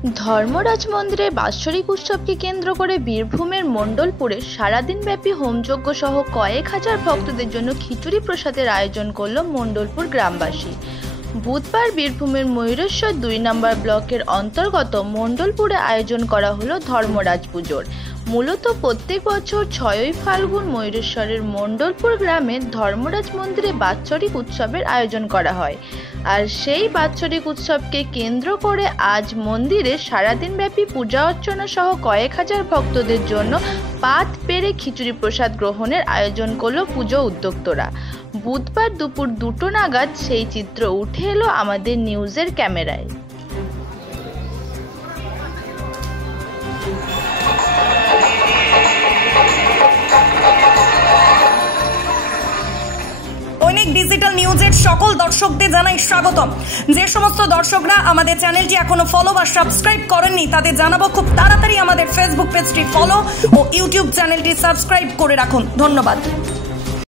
ধর্মরাজ মন্দিরের বাৎসরিক উৎসবকে কেন্দ্র করে বীরভূমের মণ্ডলপুরে সারাদিনব্যাপী হোমযজ্ঞ সহ কয়েক হাজার ভক্তদের জন্য খিচুড়ি প্রসাদের আয়োজন করল মণ্ডলপুর গ্রামবাসী। বুধবার বীরভূমের ময়ূরেশ্বর ২ নম্বর ব্লকের অন্তর্গত মণ্ডলপুরে আয়োজন করা হলো ধর্মরাজ পুজোর। মূলত প্রত্যেক বছর ৬ই ফাল্গুন ময়ূরেশ্বরের মণ্ডলপুর গ্রামে ধর্মরাজ মন্দিরে বাৎসরিক উৎসবের আয়োজন করা হয়। আর সেই বাৎসরিক উৎসবকে কেন্দ্র করে আজ মন্দিরে সারাদিনব্যাপী পূজা অর্চনা সহ কয়েক হাজার ভক্তদের জন্য পাত পেরে খিচুড়ি প্রসাদ গ্রহণের আয়োজন করলো পুজো উদ্যোক্তরা। বুধবার দুপুর ২টো নাগাদ সেই চিত্র উঠে এলো আমাদের নিউজের ক্যামেরায়। ডিজিটাল নিউজের সকল দর্শকদের জানাই স্বাগতম। যে সমস্ত দর্শকরা আমাদের চ্যানেলটি এখনো ফলো বা সাবস্ক্রাইব করেননি তাদের জানাবো খুব তাড়াতাড়ি আমাদের ফেসবুক পেজটি ফলো ও ইউটিউব চ্যানেলটি সাবস্ক্রাইব করে রাখুন। ধন্যবাদ।